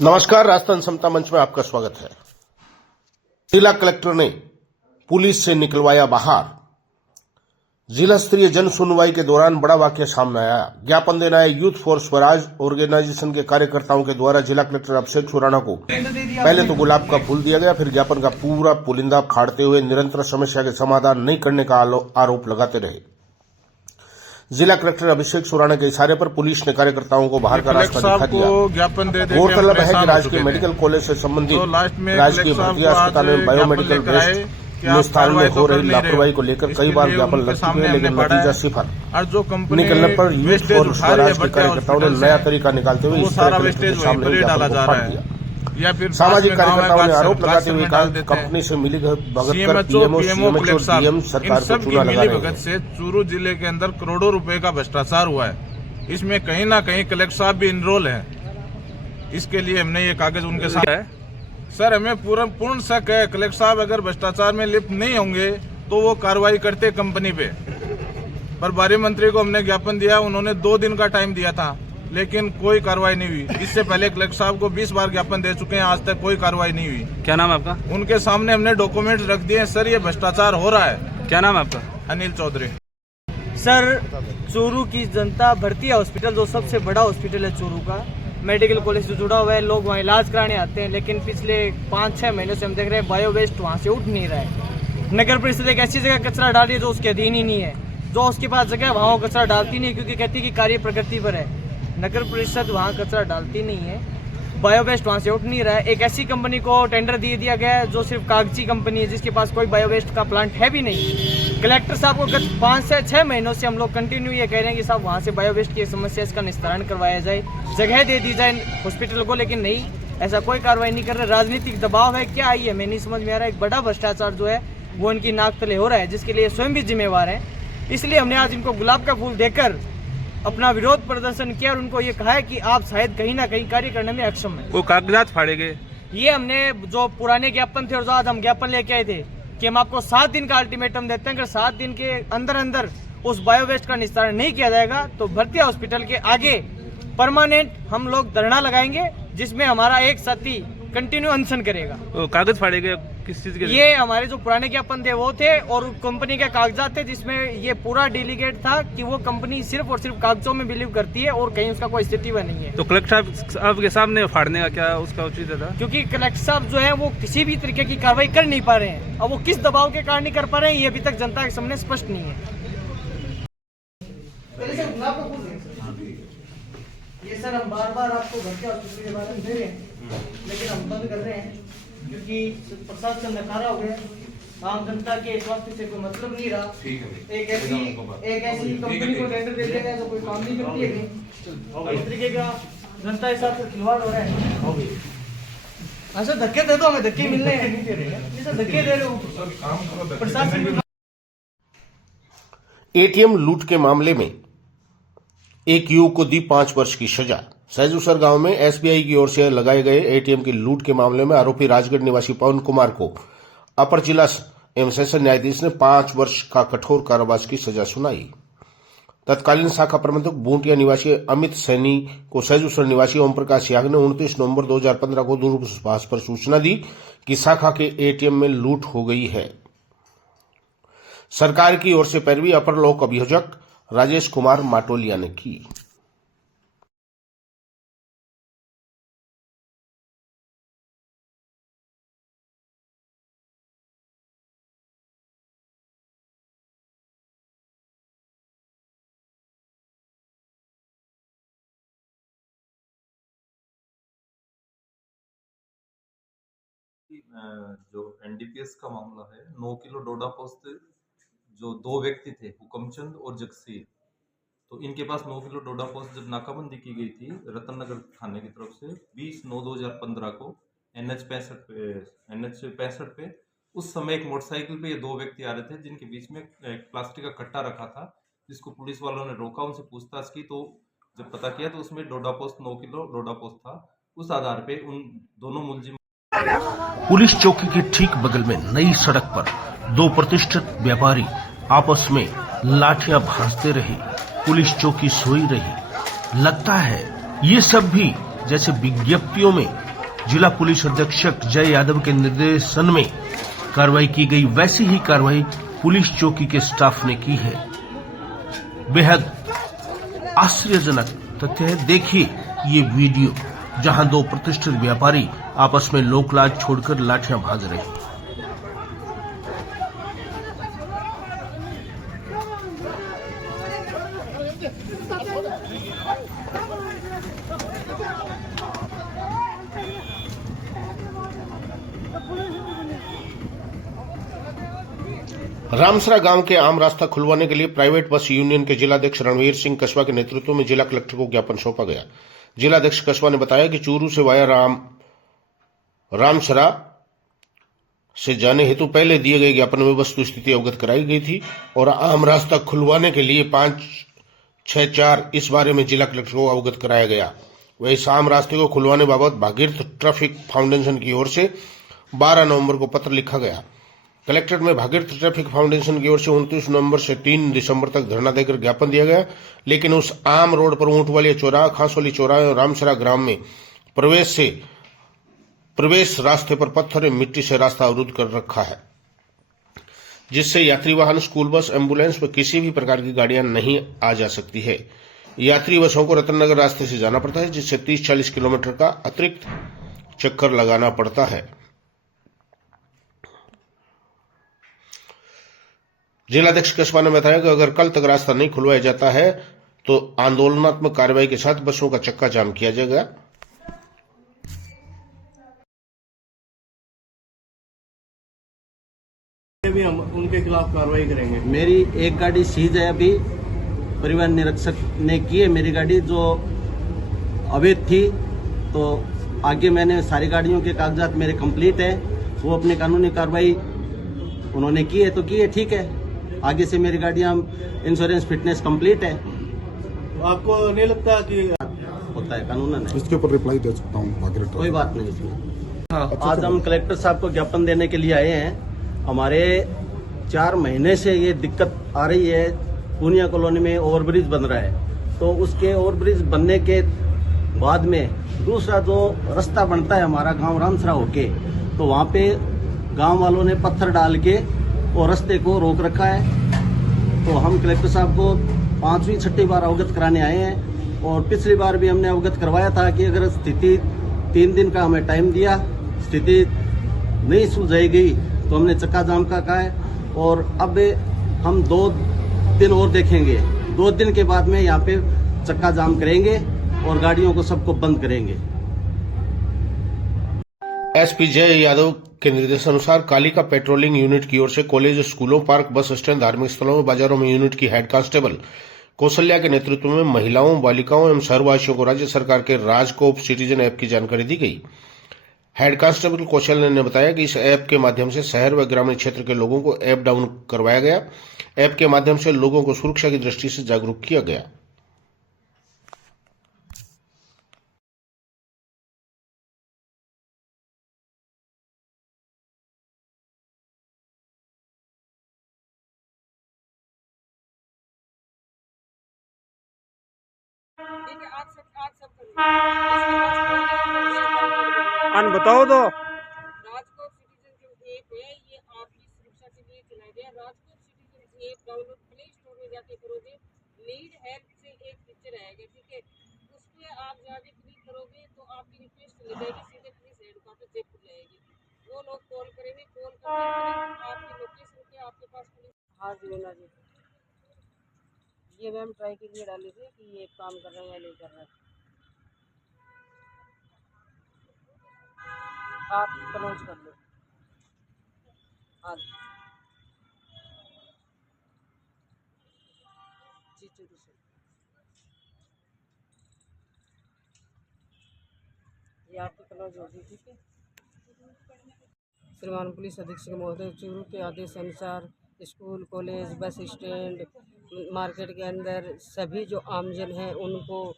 नमस्कार, राजस्थान समता मंच में आपका स्वागत है। जिला कलेक्टर ने पुलिस से निकलवाया बाहर। जिला स्तरीय जन सुनवाई के दौरान बड़ा वाकया सामने आया। ज्ञापन देने आए यूथ फॉर स्वराज ऑर्गेनाइजेशन के कार्यकर्ताओं के द्वारा जिला कलेक्टर अभिषेक सुराणा को पहले तो गुलाब का फूल दिया गया, फिर ज्ञापन का पूरा पुलिंदा फाड़ते हुए निरंतर समस्या के समाधान नहीं करने का आरोप लगाते रहे। जिला कलेक्टर अभिषेक सुराणा के इशारे पर पुलिस ने कार्यकर्ताओं को बाहर का रास्ता दिखा दिया। गौरतलब है कि राजकीय मेडिकल कॉलेज से संबंधित राजकीय भर्ती अस्पताल में बायोमेडिकल वेस्ट निस्तारण में हो रही लापरवाही को लेकर कई बार ज्ञापन लग चुके हैं, लेकिन नतीजा सिफर निकलने पर यूथ फॉर स्वराज के कार्यकर्ताओं ने नया तरीका निकालते हुए इस तरह कलेक्टर के सामने ज्ञापन को फाड़ दिया। सामाजिक कार्यकर्ताओं ने आरोप लगाते हुए कहा कि कंपनी से मिली भगत कर पीएमओ, सीएमएच और डीएम सरकार को चूना लगा रहे हैं। से चूरू जिले के अंदर करोड़ों रुपए का भ्रष्टाचार हुआ है। इसमें कहीं ना कहीं कलेक्टर साहब भी इनरोल हैं। इसके लिए हमने ये कागज उनके साथ है। सर, हमें पूर्ण शक है कलेक्टर साहब अगर भ्रष्टाचार में लिप्त नहीं होंगे तो वो कार्रवाई करते कंपनी पे। प्रभारी मंत्री को हमने ज्ञापन दिया, उन्होंने 2 दिन का टाइम दिया था, लेकिन कोई कार्रवाई नहीं हुई। इससे पहले कलेक्टर साहब को 20 बार ज्ञापन दे चुके हैं, आज तक कोई कार्रवाई नहीं हुई। क्या नाम है आपका? उनके सामने हमने डॉक्यूमेंट्स रख दिए। सर, ये भ्रष्टाचार हो रहा है। क्या नाम है आपका? अनिल चौधरी। सर, चूरू की जनता भर्ती हॉस्पिटल जो सबसे बड़ा हॉस्पिटल है चूरू का, मेडिकल कॉलेज से जुड़ा हुआ है, लोग वहाँ इलाज कराने आते हैं, लेकिन पिछले 5-6 महीनों से हम देख रहे हैं बायो वेस्ट वहाँ से उठ नहीं रहा है। नगर परिषद एक ऐसी जगह कचरा डाल रही है जो उसके अधीन ही नहीं है। जो उसके पास जगह है वहाँ वो कचरा डालती नहीं, क्योंकि कहती है कि कार्य प्रकृति पर है। नगर परिषद वहाँ कचरा डालती नहीं है, बायो वेस्ट वहाँ से उठ नहीं रहा है। एक ऐसी कंपनी को टेंडर दे दिया गया है जो सिर्फ कागजी कंपनी है, जिसके पास कोई बायो वेस्ट का प्लांट है भी नहीं। कलेक्टर साहब को गत 5 से 6 महीनों से हम लोग कंटिन्यू ये कह रहे हैं कि साहब वहाँ से बायो वेस्ट की समस्या इसका निस्तारण करवाया जाए, जगह दे दी जाए हॉस्पिटल को, लेकिन नहीं, ऐसा कोई कार्रवाई नहीं कर रहे। राजनीतिक दबाव है क्या, ये हमें नहीं समझ में आ रहा है। एक बड़ा भ्रष्टाचार जो है वो इनकी नाक तले हो रहा है, जिसके लिए स्वयं भी जिम्मेवार है। इसलिए हमने आज इनको गुलाब का फूल देकर अपना विरोध प्रदर्शन किया और उनको ये कहा है कि आप शायद कहीं ना कहीं कार्य करने में अक्षम है। वो कागजात फाड़े गए। ये हमने जो पुराने ज्ञापन थे और जो आज हम ज्ञापन लेके आए थे कि हम आपको 7 दिन का अल्टीमेटम देते हैं, अगर 7 दिन के अंदर अंदर उस बायो वेस्ट का निस्तारण नहीं किया जाएगा तो भर्ती हॉस्पिटल के आगे परमानेंट हम लोग धरना लगाएंगे, जिसमें हमारा एक साथी कंटिन्यू अनशन करेगा। वो कागज फाड़े गए किस चीज के? ये हमारे जो पुराने ज्ञापन थे वो थे, और कंपनी के कागजात थे, जिसमें ये पूरा डेलीगेट था कि वो कंपनी सिर्फ और सिर्फ कागजों में बिलीव करती है और कहीं उसका कोई स्थिति नहीं है। तो कलेक्टर साहब के सामने फाड़ने का क्या उसका उचित था? क्योंकि कलेक्टर साहब जो है वो किसी भी तरीके की कार्रवाई कर नहीं पा रहे हैं। अब वो किस दबाव के कारण नहीं कर पा रहे हैं ये अभी तक जनता के सामने स्पष्ट नहीं है। ये सर, हम बार-बार आपको भर्ती हॉस्पिटल के बारे में दे रहे हैं, लेकिन हम बंद कर रहे हैं क्योंकि प्रशासन नकारा हो गया। आम जनता के स्वास्थ्य से कोई मतलब नहीं रहा। एक ऐसी कंपनी को टेंडर दे दिया गया जो कोई काम नहीं करती है। इस तरीके का जनता के साथ खिलवाड़ हो रहा है। अच्छा, धक्के दे दो, हमें धक्के मिलने हैं, नहीं दे रहे हैं, धक्के दे रहे हो प्रशासन। एटीएम लूट के मामले में एक युवक को दी 5 वर्ष की सजा। सहजूसर गांव में एसबीआई की ओर से लगाए गए एटीएम की लूट के मामले में आरोपी राजगढ़ निवासी पवन कुमार को अपर जिला एवं सेशन न्यायाधीश ने 5 वर्ष का कठोर कारावास की सजा सुनाई। तत्कालीन शाखा प्रबंधक बूंटिया निवासी अमित सैनी को सहजूसर निवासी ओम प्रकाश याग ने 29 नवंबर 2015 को दूरभाष पर सूचना दी कि शाखा के एटीएम में लूट हो गई है। सरकार की ओर से पैरवी अपर लोक अभियोजक राजेश कुमार माटोलिया ने की। जो एनडीपीएस का मामला है, 9 किलो डोडा पोस्त जो 2 व्यक्ति थे, हुकमचंद और जगसीर, तो इनके पास 9 किलो डोडा पोस्त जब नाकाबंदी की गई थी रतन नगर थाने की तरफ से 20/9/2015 को NH 65 पे, उस समय एक मोटरसाइकिल पे ये 2 व्यक्ति आ रहे थे, जिनके बीच में एक प्लास्टिक का कट्टा रखा था, जिसको पुलिस वालों ने रोका, उनसे पूछताछ की तो जब पता किया तो उसमें डोडा पोस्त 9 किलो डोडा पोस्त था। उस आधार पे उन दोनों मुलजिम पुलिस चौकी के ठीक बगल में नई सड़क पर 2 प्रतिष्ठित व्यापारी आपस में लाठियां भांजते रहे। पुलिस चौकी सोई रही। लगता है ये सब भी जैसे विज्ञप्तियों में जिला पुलिस अधीक्षक जय यादव के निर्देशन में कार्रवाई की गई। वैसी ही कार्रवाई पुलिस चौकी के स्टाफ ने की है। बेहद आश्चर्यजनक तथ्य है। देखिए ये वीडियो जहां दो प्रतिष्ठित व्यापारी आपस में लोकलाज छोड़कर लाठियां भाज रहे हैं। रामसरा गांव के आम रास्ता खुलवाने के लिए प्राइवेट बस यूनियन के जिलाध्यक्ष रणवीर सिंह कस्बा के नेतृत्व में जिला कलेक्टर को ज्ञापन सौंपा गया। जिलाध्यक्ष कस्बा ने बताया कि चूरू से वाया रामसरा से जाने हेतु पहले दिए गए ज्ञापन में वस्तु स्थिति अवगत कराई गई थी और आम रास्ता खुलवाने के लिए 564 इस बारे में जिला कलेक्टर को अवगत कराया गया। वही इस आम रास्ते को खुलवाने बाबत भागीरथ ट्रैफिक फाउंडेशन की ओर से 12 नवंबर को पत्र लिखा गया। कलेक्ट्रेट में भागीरथ ट्रैफिक फाउंडेशन की ओर से 29 नवंबर से 3 दिसंबर तक धरना देकर ज्ञापन दिया गया, लेकिन उस आम रोड पर ऊंट वाली चौराहा, खांसवाली चौराहे और रामसरा ग्राम में प्रवेश रास्ते पर पत्थर और मिट्टी से रास्ता अवरुद्ध कर रखा है, जिससे यात्री वाहन, स्कूल बस, एम्बुलेंस व किसी भी प्रकार की गाड़ियां नहीं आ जा सकती है। यात्री बसों को रतननगर रास्ते से जाना पड़ता है, जिससे 30-40 किलोमीटर का अतिरिक्त चक्कर लगाना पड़ता है। जिलाध्यक्ष कस्बा ने बताया कि अगर कल तक रास्ता नहीं खुलवाया जाता है तो आंदोलनात्मक कार्रवाई के साथ बसों का चक्का जाम किया जाएगा। भी हम उनके खिलाफ कार्रवाई करेंगे। मेरी एक गाड़ी सीज है, अभी परिवहन निरीक्षक ने की है मेरी गाड़ी जो अवैध थी, तो आगे मैंने सारी गाड़ियों के कागजात मेरे कंप्लीट है, वो अपनी कानूनी कार्रवाई उन्होंने की है तो की है, ठीक है। आगे से मेरी गाड़ियां इंश्योरेंस फिटनेस कंप्लीट है। आपको नहीं लगता कि होता है कानून है? इसके ऊपर रिप्लाई दे सकता हूँ, कोई बात नहीं इसमें। आज हम कलेक्टर साहब को ज्ञापन देने के लिए आए हैं। हमारे 4 महीने से ये दिक्कत आ रही है। पूनिया कॉलोनी में ओवरब्रिज बन रहा है, तो उसके ओवरब्रिज बनने के बाद में दूसरा जो रास्ता बनता है हमारा गांव रामसरा होके, तो वहाँ पे गांव वालों ने पत्थर डाल के और रास्ते को रोक रखा है। तो हम कलेक्टर साहब को 5वीं-6वीं बार अवगत कराने आए हैं और पिछली बार भी हमने अवगत करवाया था कि अगर स्थिति 3 दिन का हमें टाइम दिया, स्थिति नहीं सुलझाई गई तो हमने चक्का जाम का कहा है। और अब हम 2 दिन और देखेंगे, 2 दिन के बाद में यहाँ पे चक्का जाम करेंगे और गाड़ियों को सबको बंद करेंगे। एसपी जय यादव के निर्देशानुसार कालिका पेट्रोलिंग यूनिट की ओर से कॉलेज, स्कूलों, पार्क, बस स्टैंड, धार्मिक स्थलों में, बाजारों में यूनिट की हेड कांस्टेबल कौशल्या के नेतृत्व में महिलाओं, बालिकाओं एवं शहरवासियों को राज्य सरकार के राजकोप सिटीजन ऐप की जानकारी दी गई। हेड कांस्टेबल कौशल्या ने बताया कि इस ऐप के माध्यम से शहर व ग्रामीण क्षेत्र के लोगों को ऐप डाउन करवाया गया। ऐप के माध्यम से लोगों को सुरक्षा की दृष्टि से जागरूक किया गया। बताओ तो राजकोट सिटीजन ऐप है, ये आपकी सुरक्षा के लिए चलाया गया। Rajkot citizen app download play store में जाके करोगे, नीड हेल्प से एक फीचर आएगा, ठीक है। उस पर आप जाके क्लिक करोगे तो आपकी रिक्वेस्ट चली जाएगी सीधे पुलिस हेडक्वार्टर जयपुर जाएगी। वो लोग कॉल करेंगे, कॉल करके आपकी लोकेशन पे आपके पास पुलिस। हाँ जी मीना जी, ये मैम ट्राई के लिए डाली थी कि ये काम कर रहे हैं या नहीं कर रहे हैं। आप क्लोज कर लो। हाँ जी जी ये आपकी क्लोज होगी, ठीक है। श्रीमान पुलिस अधीक्षक महोदय, चूरू के आदेश अनुसार school, college, bus stand, market के अंदर सभी जो आमजन हैं उनको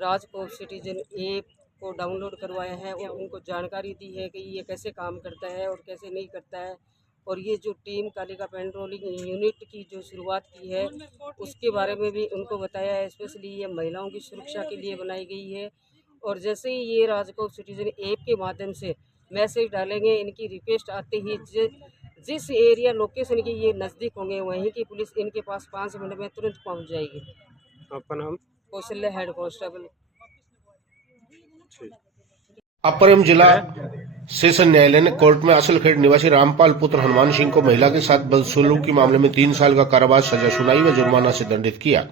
राजकोप सिटीजन ऐप को डाउनलोड करवाया है और उनको जानकारी दी है कि ये कैसे काम करता है और कैसे नहीं करता है। और ये जो टीम कालिका पेट्रोलिंग यूनिट की जो शुरुआत की है उसके बारे में भी उनको बताया है। स्पेशली ये महिलाओं की सुरक्षा के लिए बनाई गई है और जैसे ही ये राजकोट सिटीजन ऐप के माध्यम से मैसेज डालेंगे, इनकी रिक्वेस्ट आते ही जिस एरिया लोकेशन के ये नज़दीक होंगे वहीं की पुलिस इनके पास 5 मिनट में तुरंत पहुंच जाएगी। आपका नाम? कौशल्य हेड कांस्टेबल। अपर एवं जिला सेशन न्यायालय ने कोर्ट में असलखेड़ निवासी रामपाल पुत्र हनुमान सिंह को महिला के साथ बदसलूकी मामले में 3 साल का कारावास सजा सुनाई व जुर्माना से दंडित किया।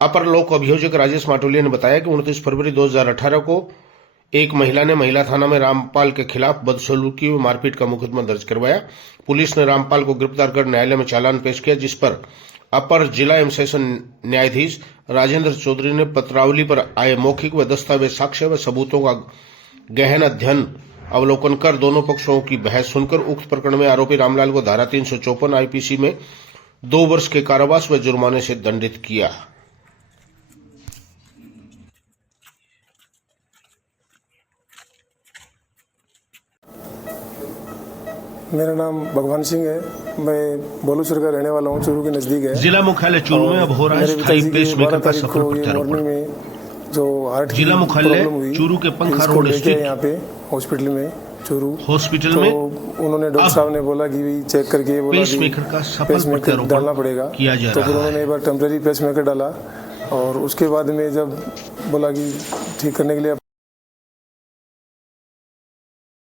अपर लोक अभियोजक राजेश माटोलिया ने बताया कि 29 फरवरी 2018 को एक महिला ने महिला थाना में रामपाल के खिलाफ बदसलूकी व मारपीट का मुकदमा दर्ज करवाया। पुलिस ने रामपाल को गिरफ्तार कर न्यायालय में चालान पेश किया, जिस पर अपर जिला एवं सेशन न्यायाधीश राजेंद्र चौधरी ने पत्रावली पर आए मौखिक व दस्तावेज साक्ष्य व सबूतों का गहन अध्ययन अवलोकन कर दोनों पक्षों की बहस सुनकर उक्त प्रकरण में आरोपी रामलाल को धारा 354 आईपीसी में 2 वर्ष के कारावास व जुर्माने से दंडित किया। मेरा नाम भगवान सिंह है। मैं बोलूसर का रहने वाला हूँ, चूरू के नजदीक है। जिला मुख्यालय चूरू में अब हो रहा है स्थायी पेसमेकर का सफल प्रत्यारोपण। जो हार्ट जिला मुख्यालय चूरू के पंखा रोड स्थित यहाँ पे हॉस्पिटल में चूरू हॉस्पिटल में उन्होंने डॉक्टर साहब ने बोला कि चेक करके पेसमेकर का सफल प्रत्यारोपण डालना पड़ेगा किया जा तो रहा फिर है। उन्होंने एक बार टेम्परेरी पेसमेकर डाला और उसके बाद में जब बोला कि ठीक करने के लिए